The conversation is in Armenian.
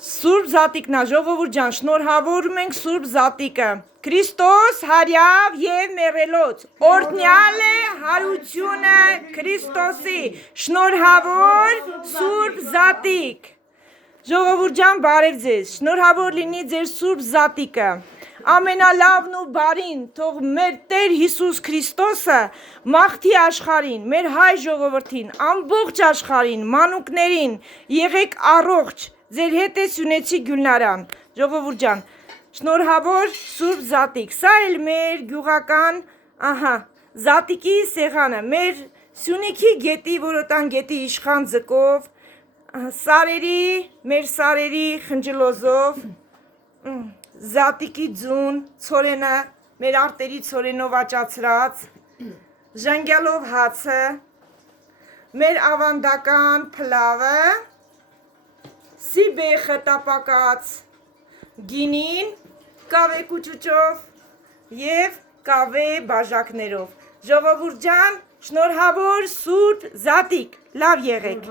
Սուրբ Զատիկնա, ժողովուրդ ջան, շնորհավորում ենք Սուրբ Զատիկը։ Քրիստոս հարյավ եւ մեռելոց, օրհնյալ է հարությունը Քրիստոսի, շնորհավոր Սուրբ Զատիկ։ Ժողովուրդ ջան, բարև ձեզ, շնորհավոր լինի ձեր Սուրբ Զատիկը։ Ամենալավն ու բարին թող մեր Տեր Հիսուս Քրիստոսը մաղթի աշխարհին, մեր հայ ժողովրդին, ամբողջ աշխարհին, մանուկներին, եղեք առողջ, ձեր հետ է Սյունեցի Գյուլնարան, ժողովուրդ ջան, շնորհավոր Սուրբ Զատիկ, սա էլ մեր գյուղական, Զատիկի սեղանը, մեր Սյունիքի գետի, Որոտան գետի իշխան ձկով, մեր սարերի խնջլոզով, Զատիկի ձուն, ցորենը, մեր արտերի ցորենով աճացրած, ժենգյալով հացը, մեր ավանդական փլավը, սիբեխը տապակած, գինին, կավե կուճուճով և կավե բաժակներով։ Ժողովուրդ ջան, շնորհավոր Սուրբ Զատիկ, լավ եղեք։